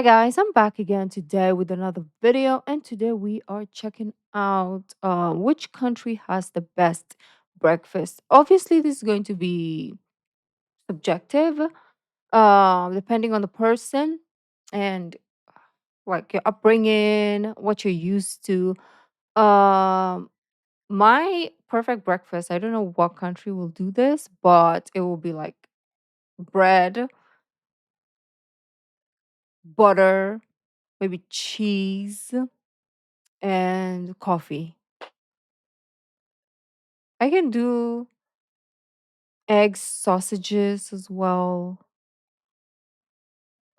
Hi guys, I'm back again today with another video, and today we are checking out which country has the best breakfast. Obviously, this is going to be subjective, depending on the person and like your upbringing, what you're used to. Um, my perfect breakfast, I don't know what country will do this, but it will be like bread, butter, maybe cheese, and coffee. I can do eggs, sausages as well.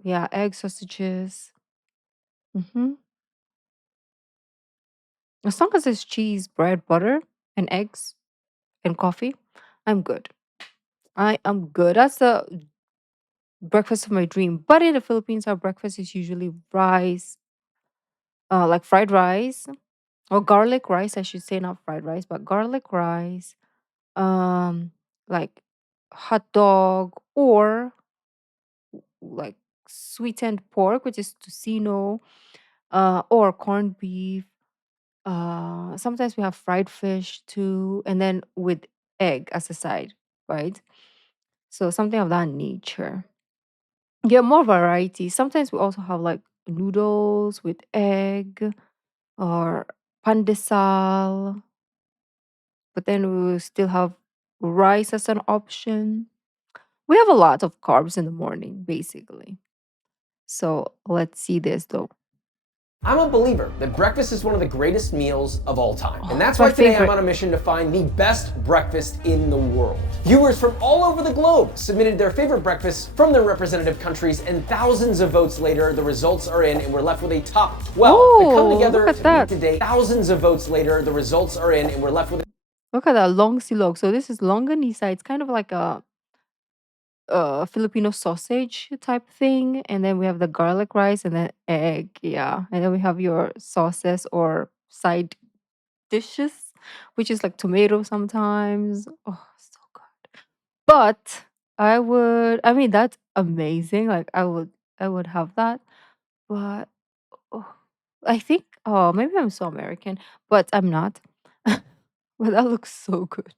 Yeah, egg sausages. hmm As long as it's cheese, bread, butter, and eggs and coffee, I'm good. I am good. That's the breakfast of my dream. But in the Philippines, our breakfast is usually rice, like fried rice or garlic rice, I should say, not fried rice, but garlic rice, um, like hot dog or like sweetened pork, which is tocino, or corned beef. Sometimes we have fried fish too, and then with egg as a side, right? So something of that nature. Yeah, more variety. Sometimes we also have like noodles with egg or pandesal, but then we will still have rice as an option. We have a lot of carbs in the morning, basically. So let's see this though. I'm a believer that breakfast is one of the greatest meals of all time. And Oh, that's my why today I'm favorite. on a mission to find the best breakfast in the world. Viewers from all over the globe submitted their favorite breakfasts from their representative countries, and thousands of votes later, the results are in, and we're left with a top 12 that come Oh, together look at to meet that. today. Thousands of votes later, the results are in, and we're left with Look at that longsilog. So this is longanisa. It's kind of like a Filipino sausage type thing, and then we have the garlic rice and then egg. Yeah, and then we have your sauces or side dishes, which is like tomato sometimes. Oh, so good. But I would. I mean, that's amazing. Like I would have that. But oh, I think. Oh, maybe I'm so American, but I'm not. But that looks so good.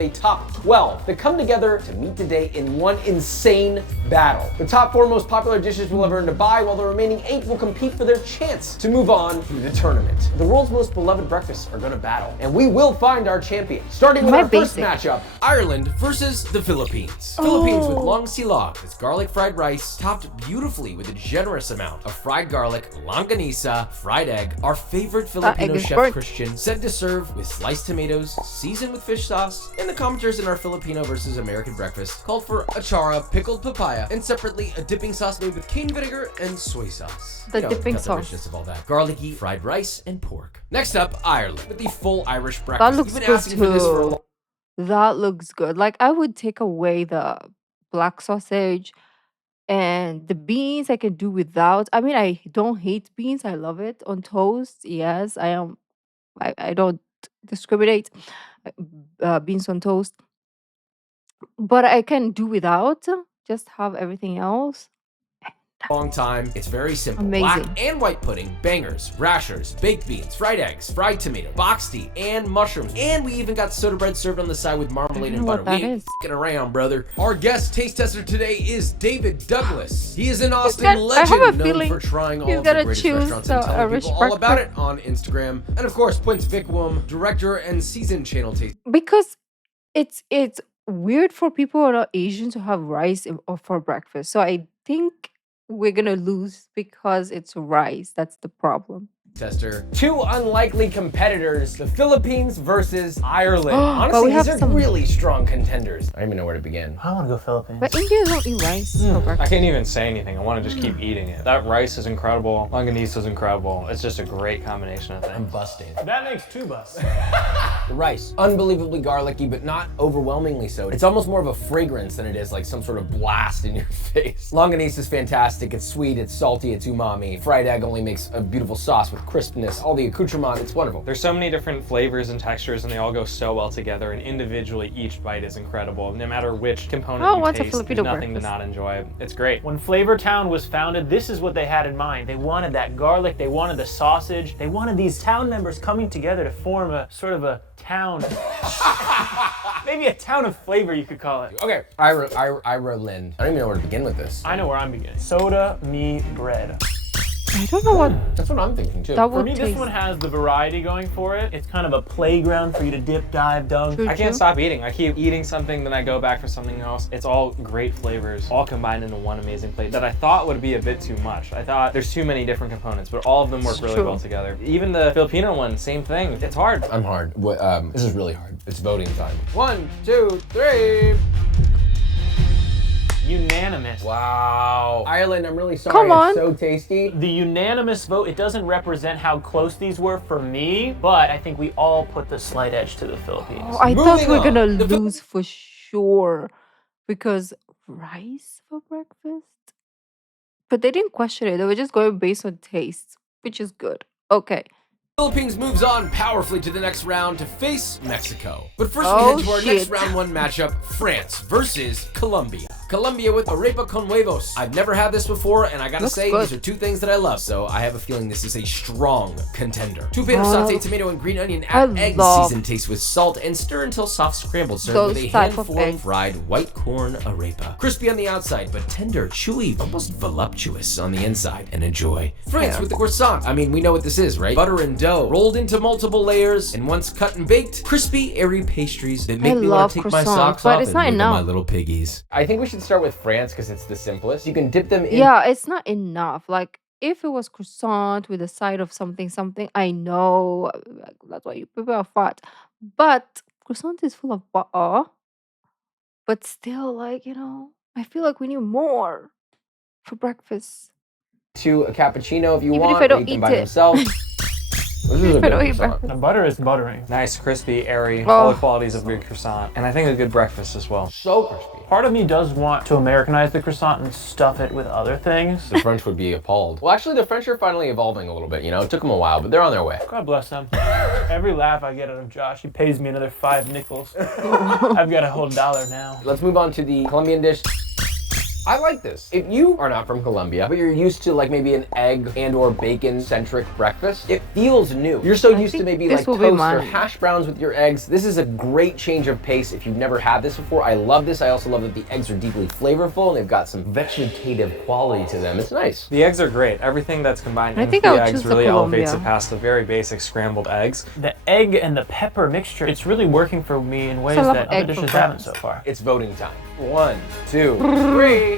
a top 12 that come together to meet today in one insane battle. The top 4 most popular dishes will have earned a bye, while the remaining 8 will compete for their chance to move on through the tournament. The world's most beloved breakfasts are going to battle, and we will find our champion. Starting with My our first basic. matchup, Ireland versus the Philippines. Philippines with Oh. longsilog is garlic fried rice topped beautifully with a generous amount of fried garlic, longanisa, fried egg. Our favorite That egg Filipino is chef burnt. Christian said to serve with sliced tomatoes, seasoned with fish sauce, and the commenters in our Filipino versus American breakfast called for achara, pickled papaya, and separately a dipping sauce made with cane vinegar and soy sauce. The dipping got the sauce. richness of all that. Garlicky, fried rice, and pork. Next up, Ireland with the full Irish That breakfast. looks You've been good asking for this for a long too. That looks good. Like I would take away the black sausage and the beans I can do without. I mean, I don't hate beans. I love it on toast. Yes, I am. I don't discriminate. Beans on toast, but I can do without. Just have everything else. time. It's very simple. Amazing. Black and white pudding, bangers, rashers, baked beans, fried eggs, fried tomato, box tea, and mushrooms. And we even got soda bread served on the side with marmalade I and don't know butter. what that We ain't is. f***ing around, brother. Our guest taste tester today is David Douglas. He is an Austin I have a legend known feeling for trying all he's of the gonna greatest choose restaurants the and telling Irish people all about breakfast. it on Instagram. And of course, Prince Vicwum, director and season channel taste. Because it's weird for people who are not Asian to have rice or for breakfast. So I think we're gonna lose because it's rice. That's the problem. Tester. 2 unlikely competitors, the Philippines versus Ireland. But Honestly, we have these are some. really strong contenders. I don't even know where to begin. I want to go Philippines. But Indians don't eat rice for I breakfast. can't even say anything. I want to just keep eating it. That rice is incredible. Longanisa is incredible. It's just a great combination of I'm things. busting. That makes 2 busts. The rice, unbelievably garlicky, but not overwhelmingly so. It's almost more of a fragrance than it is like some sort of blast in your face. Longanisa is fantastic. It's sweet, it's salty, it's umami. Fried egg only makes a beautiful sauce with crispness, all the accoutrement, it's wonderful. There's so many different flavors and textures, and they all go so well together, and individually each bite is incredible. No matter which component you what's a taste, Filipino there's nothing to breakfast? not enjoy. It's great. When Flavor Town was founded, this is what they had in mind. They wanted that garlic, they wanted the sausage, they wanted these town members coming together to form a sort of a town. Maybe a town of flavor, you could call it. Okay, Ira Lynn. I don't even know where to begin with this. I know where I'm beginning. Soda, me, bread. I don't know what That's what I'm thinking too. that For would me, taste. this one has the variety going for it. It's kind of a playground for you to dip, dive, dunk. True, I can't true. stop eating. I keep eating something, then I go back for something else. It's all great flavors, all combined into one amazing plate that I thought would be a bit too much. I thought there's too many different components, but all of them work really True. well together. Even the Filipino one, same thing. It's hard. I'm hard. This is really hard. It's voting time. 1, 2, 3. Unanimous. Wow. Ireland, I'm really sorry. Come on. It's so tasty. The unanimous vote, it doesn't represent how close these were for me, but I think we all put the slight edge to the Philippines. Oh, I thought Moving we were gonna on. lose for sure because rice for breakfast. But they didn't question it. They were just going based on taste, which is good. Okay. Philippines moves on powerfully to the next round to face Mexico. But first we Oh, head to our next shit. round one matchup, France versus Colombia. Colombia with arepa con huevos. I've never had this before, and I gotta Looks say, good. these are two things that I love, so I have a feeling this is a strong contender. Two pan of sauteed tomato and green onion, add I eggs, love season taste with salt, and stir until soft scrambled. Serve those with a type of handful of eggs. fried white corn arepa. Crispy on the outside, but tender, chewy, almost voluptuous on the inside. And enjoy. France with the croissant. I mean, we know what this is, right? Butter and dough, rolled into multiple layers, and once cut and baked, crispy, airy pastries that make me want love to take my croissants, socks but off it's and not wiggle my enough. little piggies. I think we should start with France because it's the simplest. You can dip them in. Yeah, it's not enough. Like if it was croissant with a side of something, I know like, that's why you prepare fat. But croissant is full of butter. But still, like, I feel like we need more for breakfast. To a cappuccino if you Even if want. I don't or you can eat buy it. themselves. This is a I good don't eat croissant. The butter is buttering. Nice, crispy, airy, Oh. all the qualities of a good croissant. And I think a good breakfast as well. So crispy. Part of me does want to Americanize the croissant and stuff it with other things. The French would be appalled. Well, actually, the French are finally evolving a little bit. It took them a while, but they're on their way. God bless them. Every laugh I get out of Josh, he pays me another 5 nickels. I've got a whole $1 now. Let's move on to the Colombian dish. I like this. If you are not from Colombia, but you're used to like maybe an egg and or bacon centric breakfast, it feels new. You're so used to think maybe this like will be toast or mine. hash browns with your eggs. This is a great change of pace if you've never had this before. I love this. I also love that the eggs are deeply flavorful and they've got some vegetative quality to them. It's nice. The eggs are great. Everything that's combined I into think the I would eggs choose the really elevates it Colombia. past the very basic scrambled eggs. The egg and the pepper mixture, it's really working for me in ways I love that other egg for dishes haven't so breakfast. far. It's voting time. 1, 2, 3.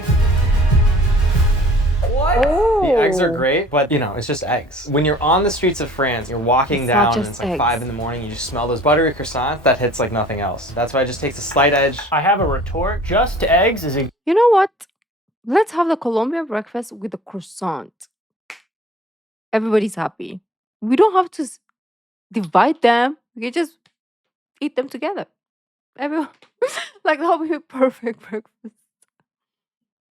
What? The eggs are great, but it's just eggs. When you're on the streets of France, you're walking It's not down and just it's like eggs. 5 in the morning, you just smell those buttery croissants, that hits like nothing else. That's why it just takes a slight edge. I have a retort. Just eggs is a You know what? Let's have the Colombian breakfast with the croissant. Everybody's happy. We don't have to divide them. We can just eat them together. Everyone, like that would be a perfect breakfast.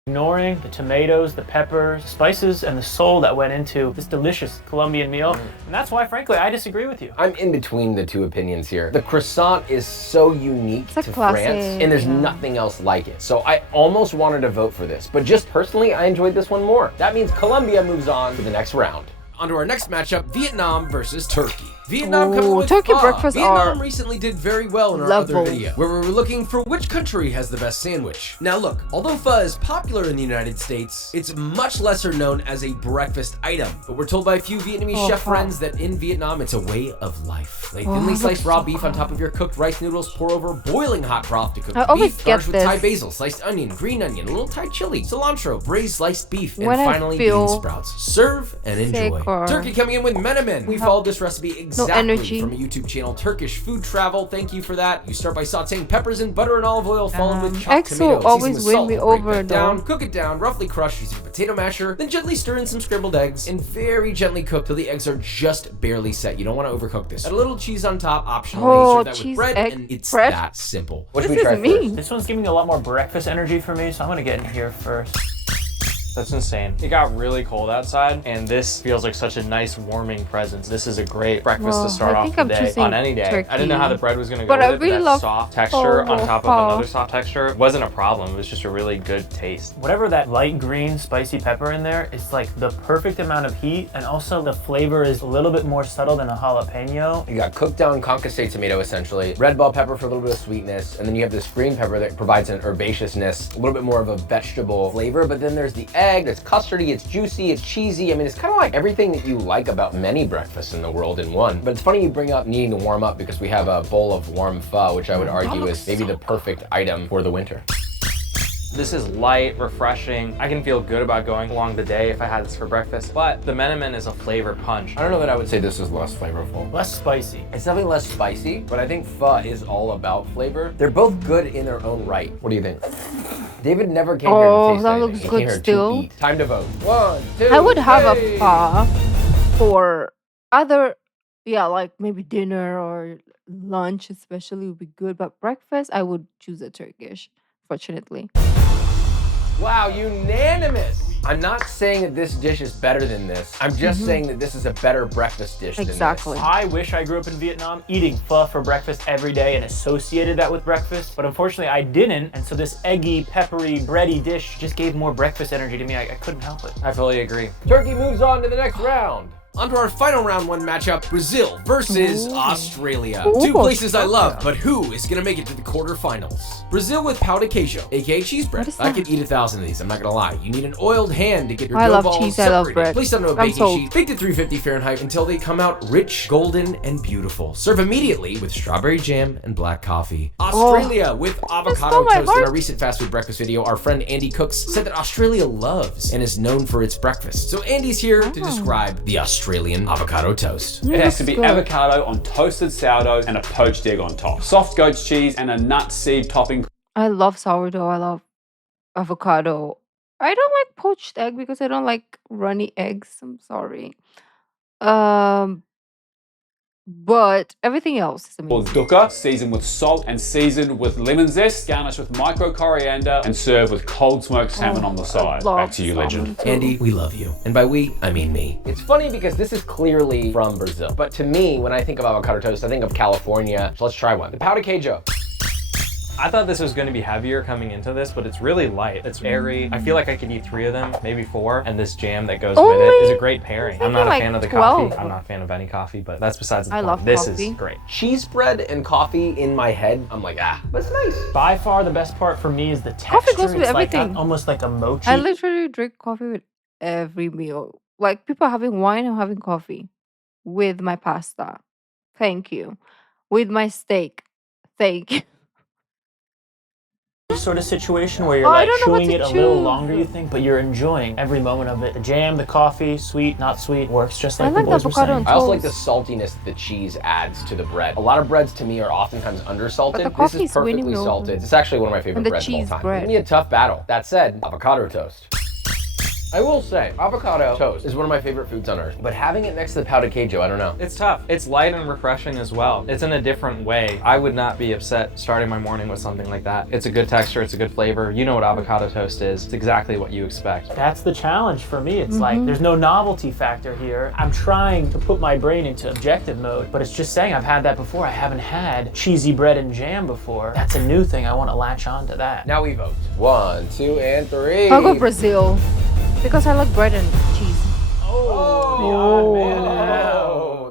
ignoring the tomatoes, the peppers, spices, and the soul that went into this delicious Colombian meal. And that's why, frankly, I disagree with you. I'm in between the two opinions here. The croissant is so unique It's a to classic, France, and there's yeah. nothing else like it. So I almost wanted to vote for this, but just personally, I enjoyed this one more. That means Colombia moves on to the next round. On to our next matchup, Vietnam versus Turkey. Vietnam comes Ooh, with turkey pho. breakfasts Vietnam are recently did very well in our other levels. video, where we were looking for which country has the best sandwich. Now look, although pho is popular in the United States, it's much lesser known as a breakfast item. But we're told by a few Vietnamese chef pho. friends that in Vietnam, it's a way of life. Like Oh, thinly it sliced looks raw so beef on top of your cooked rice noodles, pour over boiling hot broth to cook I the always beef, get garnish with Thai this. basil, sliced onion, green onion, a little Thai chili, cilantro, braised sliced beef, and When I finally bean feel sprouts. Serve and enjoy. sick or Turkey coming in with menemen. We followed this recipe exactly energy. from a YouTube channel, Turkish Food Travel. Thank you for that. You start by sauteing peppers in butter and olive oil, followed with chopped eggs tomato. will always season with win salt, me break over, that down, though. cook it down, roughly crush using a potato masher, then gently stir in some scrambled eggs and very gently cook till the eggs are just barely set. You don't want to overcook this. Add a little cheese on top, optionally. Oh, Serve that with cheese, bread, egg, and it's bread? that simple. What should This we try is me. first? This one's giving me a lot more breakfast energy for me, so I'm gonna get in here first. That's insane. It got really cold outside, and this feels like such a nice warming presence. This is a great breakfast to start off the day on any day. turkey. I didn't know how the bread was gonna go But I with it, really that love soft texture on top of pho. another soft texture. It wasn't a problem. It was just a really good taste. Whatever that light green spicy pepper in there, it's like the perfect amount of heat, and also the flavor is a little bit more subtle than a jalapeno. You got cooked down concassé tomato essentially, red bell pepper for a little bit of sweetness, and then you have this green pepper that provides an herbaceousness, a little bit more of a vegetable flavor, but then there's the egg, it's custardy, it's juicy, it's cheesy. I mean, it's kind of like everything that you like about many breakfasts in the world in one. But it's funny you bring up needing to warm up because we have a bowl of warm pho, which I would argue is maybe the perfect item for the winter. This is light, refreshing. I can feel good about going along the day if I had this for breakfast, but the menemen is a flavor punch. I don't know that I would say this is less flavorful. Less spicy. It's definitely less spicy, but I think pho is all about flavor. They're both good in their own right. What do you think? David never came here to taste that anything. looks He good came here still. to eat. Time to vote. 1, 2, I would have three. a pho for other, yeah, like maybe dinner or lunch especially would be good. But breakfast, I would choose a Turkish, fortunately. Wow, unanimous. I'm not saying that this dish is better than this. I'm just saying that this is a better breakfast dish Exactly. than this. I wish I grew up in Vietnam eating pho for breakfast every day and associated that with breakfast, but unfortunately I didn't, and so this eggy, peppery, bready dish just gave more breakfast energy to me. I couldn't help it. I fully agree. Turkey moves on to the next round. On to our final round one matchup, Brazil versus Australia. Ooh, Two places I Australia. love, but who is gonna make it to the quarterfinals? Brazil with pau de queijo, aka cheese bread. What is I that? could eat 1,000 of these, I'm not gonna lie. You need an oiled hand to get your I dough love balls cheese, I love separated. bread. Place onto a I'm baking sold. sheet, bake to 350 Fahrenheit until they come out rich, golden, and beautiful. Serve immediately with strawberry jam and black coffee. Australia with avocado stole my toast. In heart. our recent fast food breakfast video, our friend Andy Cooks said that Australia loves and is known for its breakfast. So Andy's here to describe the Australian avocado toast. It has to be good. avocado on toasted sourdough and a poached egg on top. Soft goat's cheese and a nut seed topping. I love sourdough. I love avocado. I don't like poached egg because I don't like runny eggs. I'm sorry. But everything else is Or amazing. dukkha, seasoned with salt and seasoned with lemon zest, garnished with micro coriander, and served with cold smoked salmon on the side. love Back to you, legend. salmon too. Andy, we love you. And by we, I mean me. It's funny because this is clearly from Brazil. But to me, when I think of avocado toast, I think of California. So let's try one. The pau de queijo. I thought this was going to be heavier coming into this, but it's really light. It's airy. I feel like I could eat 3 of them, maybe 4, and this jam that goes with it is a great pairing. I'm not a like fan of the 12. coffee. I'm not a fan of any coffee, but that's besides the I point. love This coffee. is great. Cheese bread and coffee in my head, I'm like, but it's nice. By far the best part for me is the texture. Coffee goes with it's like everything. almost like a mochi. I literally drink coffee with every meal. Like people are having wine, I'm having coffee. With my pasta. Thank you. With my steak. Thank you. Sort of situation where you're Oh, I like don't know what chewing to it a little choose. longer, you think, but you're enjoying every moment of it. The jam, the coffee, sweet, not sweet, works just I like like the boys were avocado saying. and I also like the toast. saltiness that the cheese adds to the bread. A lot of breads to me are oftentimes undersalted. But the This coffee is is winning perfectly me over. salted. It's actually one of my favorite And the breads of all cheese time. bread. It's gonna be a tough battle. That said, avocado toast. I will say, avocado toast is one of my favorite foods on earth, but having it next to the pau de queijo, I don't know. It's tough. It's light and refreshing as well. It's in a different way. I would not be upset starting my morning with something like that. It's a good texture, it's a good flavor. You know what avocado toast is. It's exactly what you expect. That's the challenge for me. It's like there's no novelty factor here. I'm trying to put my brain into objective mode, but it's just saying I've had that before. I haven't had cheesy bread and jam before. That's a new thing. I want to latch on to that. Now we vote. 1, 2, and 3. I'll go Brazil. Because I like bread and cheese.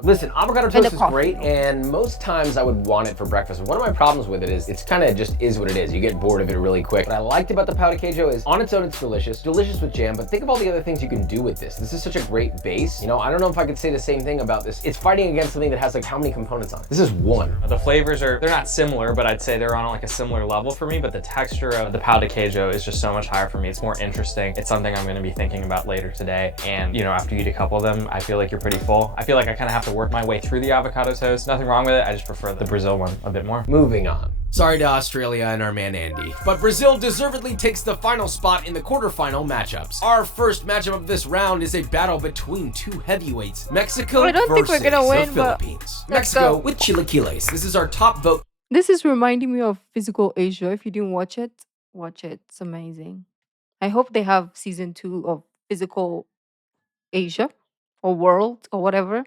Listen, avocado And toast the is coffee. great, and most times I would want it for breakfast. One of my problems with it is it's kind of just is what it is. You get bored of it really quick. What I liked about the pau de queijo is on its own it's delicious with jam, but think of all the other things you can do with this. This is such a great base. You know, I don't know if I could say the same thing about this. It's fighting against something that has like how many components on it? This is 1. The flavors they're not similar, but I'd say they're on like a similar level for me, but the texture of the pau de queijo is just so much higher for me. It's more interesting. It's something I'm gonna be thinking about later today. And you know, after you eat a couple of them, I feel like you're pretty full. I feel like I kind of have to work my way through the avocado toast. Nothing wrong with it. I just prefer the Brazil one a bit more. Moving on. Sorry to Australia and our man Andy. But Brazil deservedly takes the final spot in the quarterfinal matchups. Our first matchup of this round is a battle between 2 heavyweights. Mexico I don't think we're versus gonna win, the but Philippines. let's Mexico go. with chilaquiles. This is our top vote. This is reminding me of Physical Asia. If you didn't watch it, watch it. It's amazing. I hope they have season 2 of Physical Asia or World or whatever.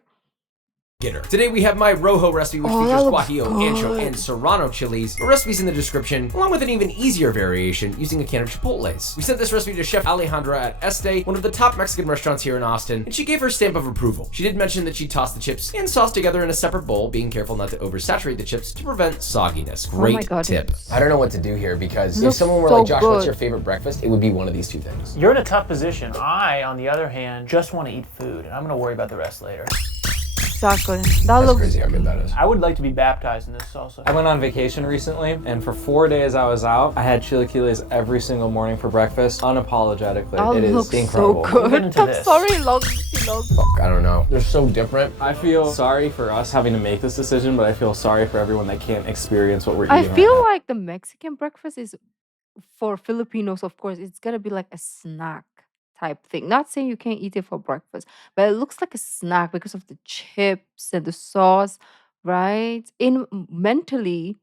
Getter. Today we have my rojo recipe, which Oh, that features looks guajillo, ancho, and good. serrano chilies. The recipe's in the description, along with an even easier variation using a can of chipotles. We sent this recipe to Chef Alejandra at Este, one of the top Mexican restaurants here in Austin, and she gave her stamp of approval. She did mention that she tossed the chips and sauce together in a separate bowl, being careful not to oversaturate the chips to prevent sogginess. Oh my Great God, tip. it's- I don't know what to do here because if Looks someone were so like, Josh, what's good. your favorite breakfast? It would be one of these two things. You're in a tough position. I, on the other hand, just want to eat food, and I'm gonna worry about the rest later. Exactly. That That's looks crazy how good that is. I would like to be baptized in this salsa. I went on vacation recently, and for 4 days I was out. I had chilaquiles every single morning for breakfast, unapologetically. that It is looks so incredible. good. get into I'm this. sorry, longsilog. I don't know. They're so different. I feel sorry for us having to make this decision, but I feel sorry for everyone that can't experience what we're I eating feel right now. like the Mexican breakfast is for Filipinos, of course, it's gonna be like a snack type thing. Not saying you can't eat it for breakfast, but it looks like a snack because of the chips and the sauce, right? Mentally,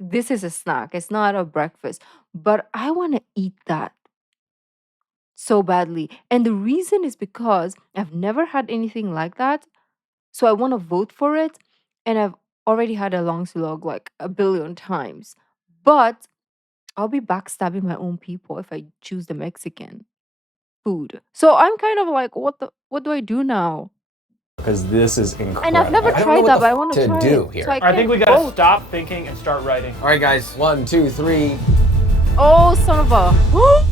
this is a snack. It's not a breakfast, but I want to eat that so badly. And the reason is because I've never had anything like that. So I want to vote for it. And I've already had a long silog like a billion times. But I'll be backstabbing my own people if I choose the Mexican food. So I'm kind of like, what do I do now? Because this is incredible. And I've never I don't know tried what that, the but I want to to try do it. here. So I I think we can't gotta vote. stop thinking and start writing. All right, guys. 1, 2, 3. Oh, son of a.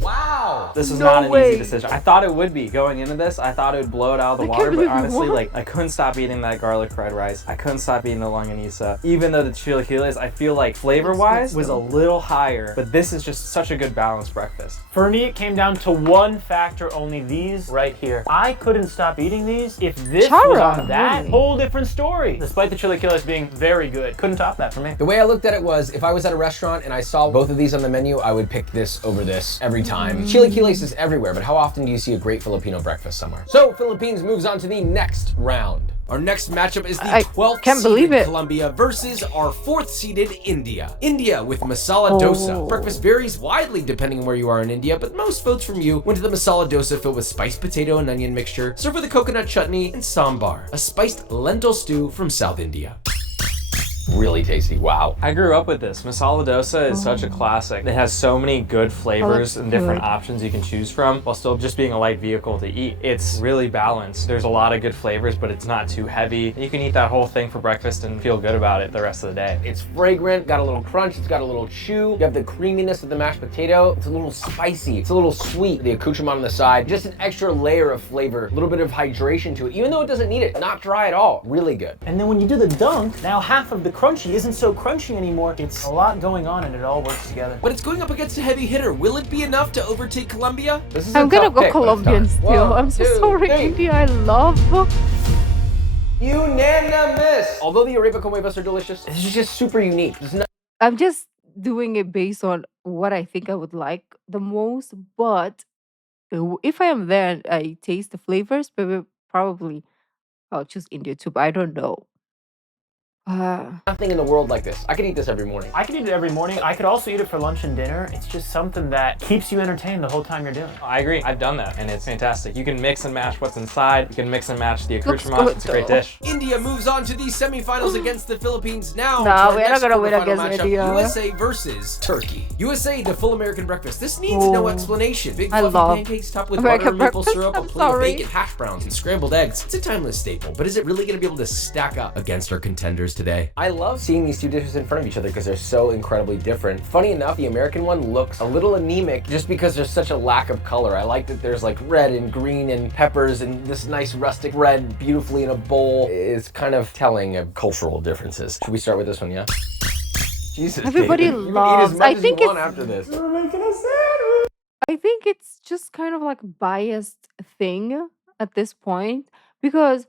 Wow. This is No not an way. easy decision. I thought it would be going into this. I thought it would blow it out of the I water, can't but believe you honestly, won. like I couldn't stop eating that garlic fried rice. I couldn't stop eating the longanisa. Even though the chilaquiles, I feel like flavor-wise was a little higher, but this is just such a good balanced breakfast. For me, it came down to one factor only, these right here. I couldn't stop eating these. If this was Chara, on that, really? whole different story. Despite the chilaquiles being very good, couldn't top that for me. The way I looked at it was, if I was at a restaurant and I saw both of these on the menu, I would pick this over this every time. Chilaquiles is everywhere, but how often do you see a great Filipino breakfast somewhere? So, Philippines moves on to the next round. Our next matchup is the I 12th can't believe seeded it. Colombia versus our 4th seeded India. India with masala dosa. Oh. Breakfast varies widely depending on where you are in India, but most votes from you went to the masala dosa filled with spiced potato and onion mixture, served with a coconut chutney and sambar, a spiced lentil stew from South India. Really tasty, wow. I grew up with this. Masala dosa is such a classic. It has so many good flavors and different good. options you can choose from while still just being a light vehicle to eat. It's really balanced. There's a lot of good flavors, but it's not too heavy. You can eat that whole thing for breakfast and feel good about it the rest of the day. It's fragrant, got a little crunch, it's got a little chew. You have the creaminess of the mashed potato. It's a little spicy, it's a little sweet. The accoutrement on the side, just an extra layer of flavor, a little bit of hydration to it, even though it doesn't need it. Not dry at all, really good. And then when you do the dunk, now half of the crunchy isn't so crunchy anymore. It's a lot going on and it all works together. But it's going up against a heavy hitter. Will it be enough to overtake Colombia? This is I'm a gonna tough go pick, but it's Colombian tough. still. One, I'm so two, sorry, three. India. I love. Unanimous! Although the arepa con huevos are delicious, this is just super unique. There's not I'm just doing it based on what I think I would like the most. But if I am there and I taste the flavors, probably I'll choose India too. But I don't know. nothing in the world like this. I can eat this every morning. I could eat it every morning. I could also eat it for lunch and dinner. It's just something that keeps you entertained the whole time you're doing it. I agree. I've done that, and it's fantastic. You can mix and match what's inside. You can mix and match the Looks accoutrement. good, It's a great though. dish. India moves on to the semifinals against the Philippines now. Nah, to our we're not next gonna win quarterfinal against matchup, India. USA versus Turkey. USA, the full American breakfast. This needs no Oh. explanation. Big I fluffy love pancakes topped with American butter, maple breakfast, syrup, a I'm plate of sorry. bacon, hash browns, and scrambled eggs. It's a timeless staple, but is it really gonna be able to stack up against our contenders today? I love seeing these two dishes in front of each other because they're so incredibly different. Funny enough, the American one looks a little anemic just because there's such a lack of color. I like that there's like red and green and peppers and this nice rustic red beautifully in a bowl is kind of telling of cultural differences. Should we start with this one, yeah? Jesus, Everybody David. You can eat loves- as much I as think you want it's- after this. I think it's just kind of like a biased thing at this point because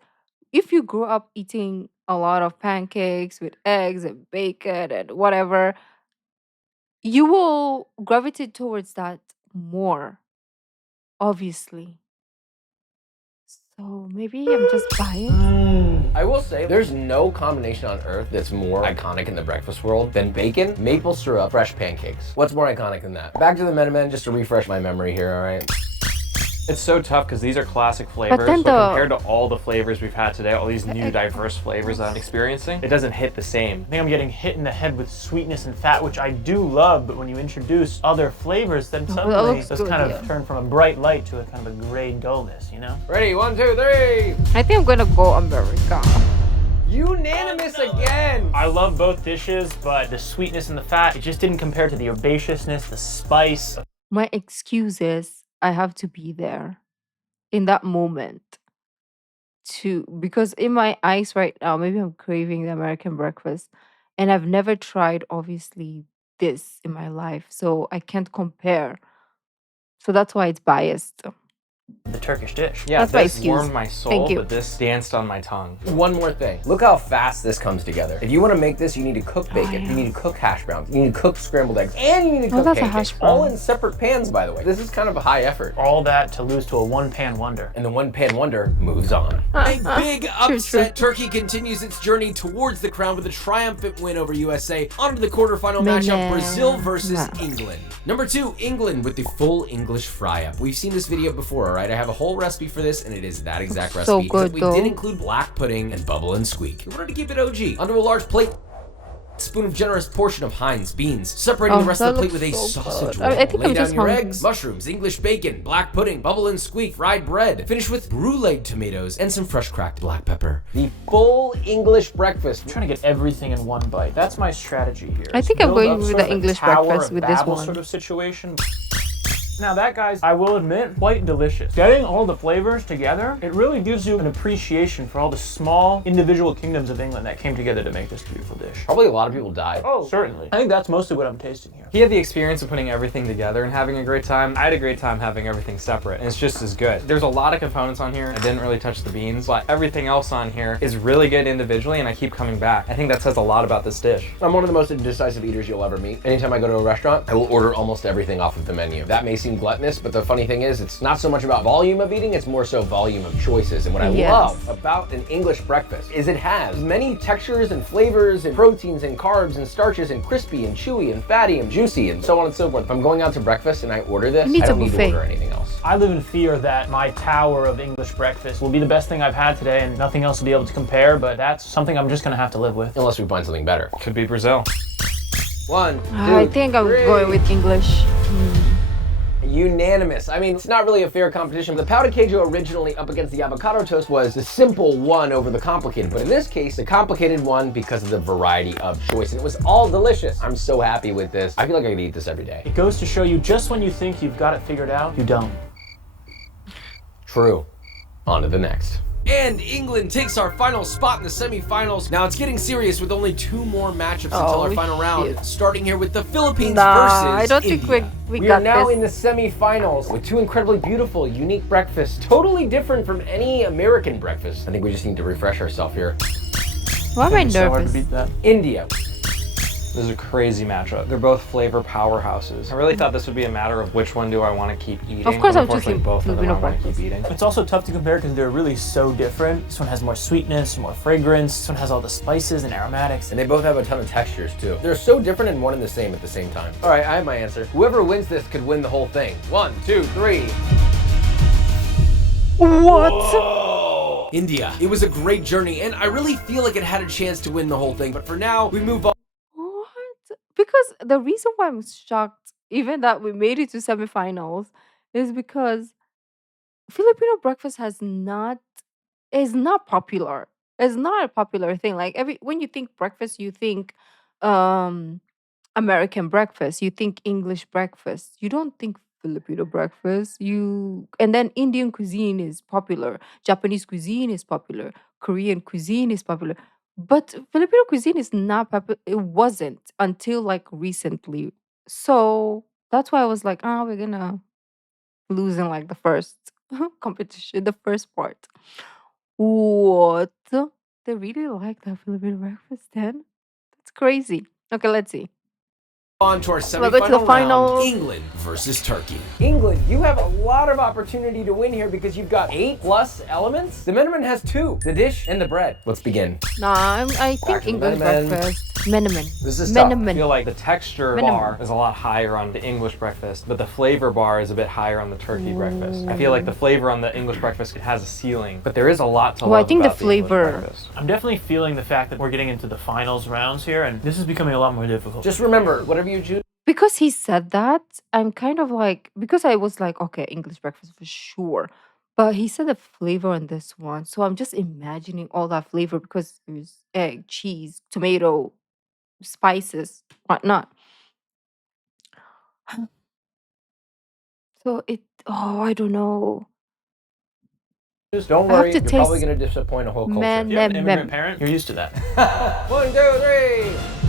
if you grew up eating a lot of pancakes with eggs and bacon and whatever, you will gravitate towards that more, obviously. So maybe I'm just biased. I will say, there's no combination on earth that's more iconic in the breakfast world than bacon, maple syrup, fresh pancakes. What's more iconic than that? Back to the Minutemen, just to refresh my memory here, all right? It's so tough because these are classic flavors, then but the- compared to all the flavors we've had today, all these new diverse flavors that I'm experiencing, it doesn't hit the same. I think I'm getting hit in the head with sweetness and fat, which I do love, but when you introduce other flavors, then suddenly looks those good, kind of yeah. turn from a bright light to a kind of a gray dullness, you know? Ready, 1, 2, 3. I think I'm gonna go America. Unanimous again. I love both dishes, but the sweetness and the fat, it just didn't compare to the herbaceousness, the spice. My excuse is I have to be there in that moment because in my eyes right now, maybe I'm craving the American breakfast, and I've never tried obviously this in my life, so I can't compare. So that's why it's biased. The Turkish dish. Yeah, That's my this excuse. warmed my soul, Thank you. but this danced on my tongue. One more thing. Look how fast this comes together. If you want to make this, you need to cook bacon. yeah. You need to cook hash browns. You need to cook scrambled eggs. And you need to cook that's a pancakes. hash brown. All in separate pans, by the way. This is kind of a high effort. All that to lose to a one-pan wonder. And the one pan wonder moves on. A big upset. Turkey continues its journey towards the crown with a triumphant win over USA. On to the quarterfinal matchup, Brazil versus England. Number 2, England with the full English fry-up. We've seen this video before, all right? I have a whole recipe for this, and it is that exact Looks so recipe. good, we though. did include black pudding and bubble and squeak. We wanted to keep it OG. Onto a large plate. Spoon of generous portion of Heinz beans, separating Oh, the rest of that the plate with looks a so sausage good. roll. I think Lay I'm down just your hungry. eggs, mushrooms, English bacon, black pudding, bubble and squeak, fried bread. Finish with brulee tomatoes and some fresh cracked black pepper. The full English breakfast. I'm trying to get everything in one bite. That's my strategy here. I is think I'm build going up with sort the of a English Tower breakfast of with this Babel one. sort of situation. Now that, guys, I will admit, quite delicious. Getting all the flavors together, it really gives you an appreciation for all the small individual kingdoms of England that came together to make this beautiful dish. Probably a lot of people died. Oh, certainly. I think that's mostly what I'm tasting here. He had the experience of putting everything together and having a great time. I had a great time having everything separate, and it's just as good. There's a lot of components on here. I didn't really touch the beans, but everything else on here is really good individually, and I keep coming back. I think that says a lot about this dish. I'm one of the most indecisive eaters you'll ever meet. Anytime I go to a restaurant, I will order almost everything off of the menu. That may seem gluttonous, but the funny thing is, it's not so much about volume of eating, it's more so volume of choices. And what I Yes. love about an English breakfast is it has many textures and flavors and proteins and carbs and starches and crispy and chewy and fatty and juicy and so on and so forth. If I'm going out to breakfast and I order this, It needs I don't a need to buffet. order anything else. I live in fear that my tower of English breakfast will be the best thing I've had today and nothing else will be able to compare, but that's something I'm just gonna have to live with. Unless we find something better. Could be Brazil. 1, 2, I think I'm 3. going with English. Unanimous. I mean, it's not really a fair competition. The pão de queijo originally up against the avocado toast was the simple one over the complicated, but in this case, the complicated one because of the variety of choice, and it was all delicious. I'm so happy with this. I feel like I could eat this every day. It goes to show you just when you think you've got it figured out, you don't. True. On to the next. And England takes our final spot in the semifinals. Now it's getting serious with only 2 more matchups until our Oh, final round. shit. Starting here with the Philippines Nah, versus I don't think India. we We got are now this. in the semifinals with 2 incredibly beautiful, unique breakfasts, totally different from any American breakfast. I think we just need to refresh ourselves here. Why am I It's so hard to nervous? beat that. India. This is a crazy matchup. They're both flavor powerhouses. I really thought this would be a matter of which one do I want to keep eating. Of course but I'm unfortunately, choosing both of them I Filipino want to keep breakfast. eating. It's also tough to compare because they're really so different. This one has more sweetness, more fragrance. This one has all the spices and aromatics. And they both have a ton of textures too. They're so different and one and the same at the same time. All right, I have my answer. Whoever wins this could win the whole thing. 1, 2, 3. What? India. It was a great journey, and I really feel like it had a chance to win the whole thing. But for now, we move on. What? Because the reason why I'm shocked, even that we made it to semifinals, is because Filipino breakfast is not popular. It's not a popular thing. Like when you think breakfast, you think um American breakfast, you think English breakfast. You don't think Filipino breakfast. And then Indian cuisine is popular, Japanese cuisine is popular, Korean cuisine is popular. But Filipino cuisine is not popular. It wasn't until like recently. So that's why I was like, we're gonna lose in like the first competition, the first part. What? They really like that Filipino breakfast then? That's crazy. Okay, let's see. On to our We'll go to the semifinal round, final. England versus Turkey. England, you have a lot of opportunity to win here because you've got 8 plus elements. The minimum has 2, the dish and the bread. Let's begin. Nah, I Back think to the English Menemen. breakfast. Menemen. This is tough. I Menemen. feel like the texture Minimum. bar is a lot higher on the English breakfast, but the flavor bar is a bit higher on the turkey breakfast. I feel like the flavor on the English breakfast has a ceiling, but there is a lot to Well, I love think the about English flavor- breakfast. I'm definitely feeling the fact that we're getting into the finals rounds here, and this is becoming a lot more difficult. Just remember, whatever you choose, Because he said that, I'm kind of like, because I was like, okay, English breakfast for sure. But he said the flavor on this one. So I'm just imagining all that flavor because there's egg, cheese, tomato, spices, whatnot. So I don't know. don't I have worry, to you're probably taste going to disappoint a whole culture. Man- If you have an immigrant Mem. parent, you're used to that. 1, 2, 3.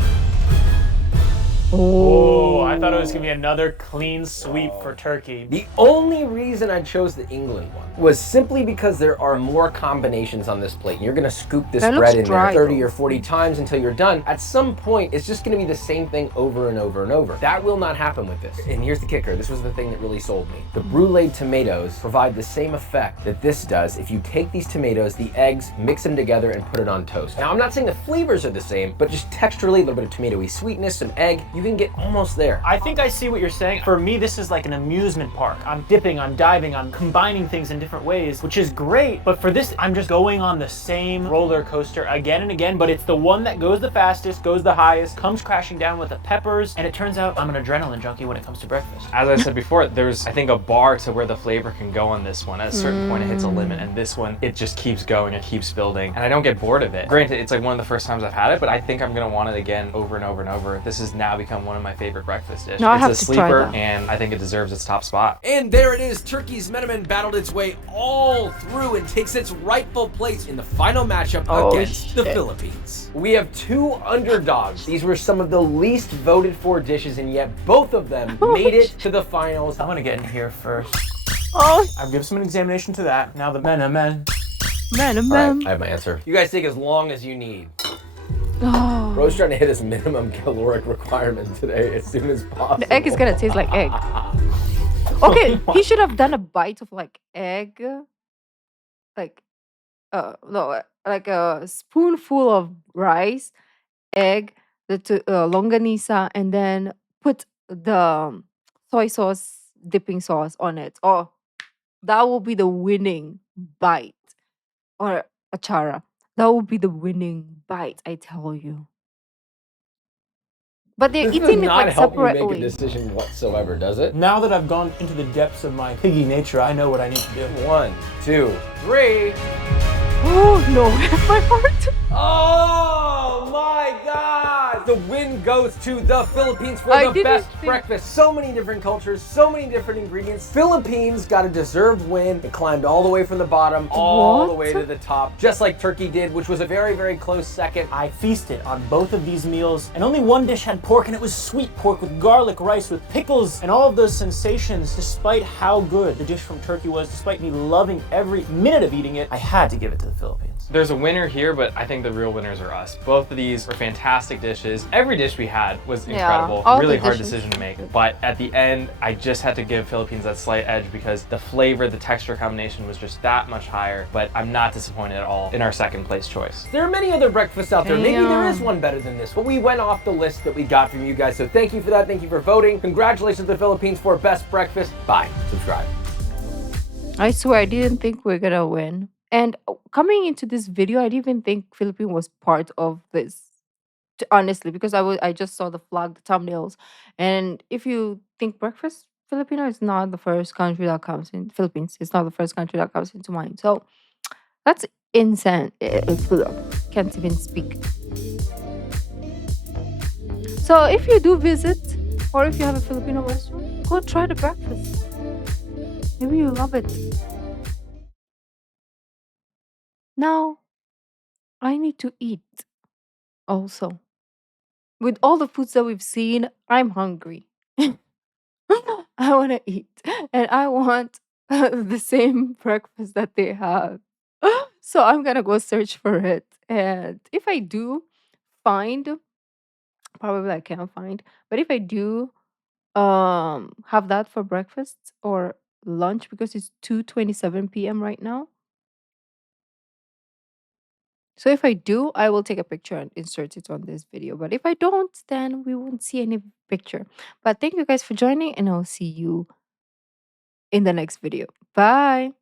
Oh, I thought it was gonna be another clean sweep for Turkey. The only reason I chose the England one was simply because there are more combinations on this plate. You're gonna scoop this That bread looks in there dry, 30 though. or 40 times until you're done. At some point, it's just gonna be the same thing over and over and over. That will not happen with this. And here's the kicker. This was the thing that really sold me. The bruleed tomatoes provide the same effect that this does if you take these tomatoes, the eggs, mix them together and put it on toast. Now, I'm not saying the flavors are the same, but just texturally, a little bit of tomatoey sweetness, some egg, you can get almost there. I think I see what you're saying. For me, this is like an amusement park. I'm dipping, I'm diving, I'm combining things in different ways, which is great. But for this, I'm just going on the same roller coaster again and again, but it's the one that goes the fastest, goes the highest, comes crashing down with the peppers, and it turns out I'm an adrenaline junkie when it comes to breakfast. As I said before, there's, I think, a bar to where the flavor can go on this one. At a certain point, it hits a limit, and this one, it just keeps going, it keeps building, and I don't get bored of it. Granted, it's like one of the first times I've had it, but I think I'm gonna want it again over and over and over. This has now become one of my favorite breakfast dishes. No, I It's have a to try sleeper, that. and I think it deserves its top spot. And there it is. Turkey's Menemen battled its way all through and takes its rightful place in the final matchup Oh, against the shit. Philippines. We have 2 underdogs. These were some of the least voted for dishes, and yet both of them made it to the finals. I'm gonna get in here first. Oh, I'll give some examination to that. Now the men. man, All man. right, I have my answer. You guys take as long as you need. Oh, Bro's trying to hit his minimum caloric requirement today as soon as possible. the egg is gonna taste like egg. Okay, he should have done a bite of like egg, like no, like a spoonful of rice, egg, longanisa, and then put the soy sauce dipping sauce on it. Oh, that will be the winning bite, or achara. That will be the winning bite, I tell you. But they're This does eating it not like help you make a separately. decision whatsoever, does it? Now that I've gone into the depths of my piggy nature, I know what I need to do. 1, 2, 3. Oh no, my heart. Oh my God! The win goes to the Philippines for I the didn't best think- breakfast. So many different cultures, so many different ingredients. Philippines got a deserved win. It climbed all the way from the bottom, all the What? way to the top, just like Turkey did, which was a very, very close second. I feasted on both of these meals, and only one dish had pork, and it was sweet pork with garlic rice, with pickles, and all of those sensations. Despite how good the dish from Turkey was, despite me loving every minute of eating it, I had to give it to the Philippines. There's a winner here, but I think the real winners are us. Both of these were fantastic dishes. Every dish we had was Yeah, incredible. all Really the hard dishes. decision to make. But at the end, I just had to give Philippines that slight edge because the flavor, the texture combination was just that much higher. But I'm not disappointed at all in our second place choice. There are many other breakfasts out there. Maybe there Damn. is one better than this, but we went off the list that we got from you guys. So thank you for that. Thank you for voting. Congratulations to the Philippines for best breakfast. Bye. Subscribe. I swear I didn't think we're gonna win. And coming into this video, I didn't even think Philippines was part of this. Honestly, because I just saw the flag, the thumbnails, and if you think breakfast Filipino is not the first country that comes in Philippines, it's not the first country that comes into mind. So that's insane. Can't even speak. So if you do visit, or if you have a Filipino restaurant, go try the breakfast. Maybe you love it. Now, I need to eat also. With all the foods that we've seen, I'm hungry. I want to eat. And I want the same breakfast that they have. So I'm going to go search for it. And if I do find Probably I can't find. But if I do have that for breakfast or lunch, because it's 2:27 p.m. right now. So if I do, I will take a picture and insert it on this video. But if I don't, then we won't see any picture. But thank you guys for joining, and I'll see you in the next video. Bye.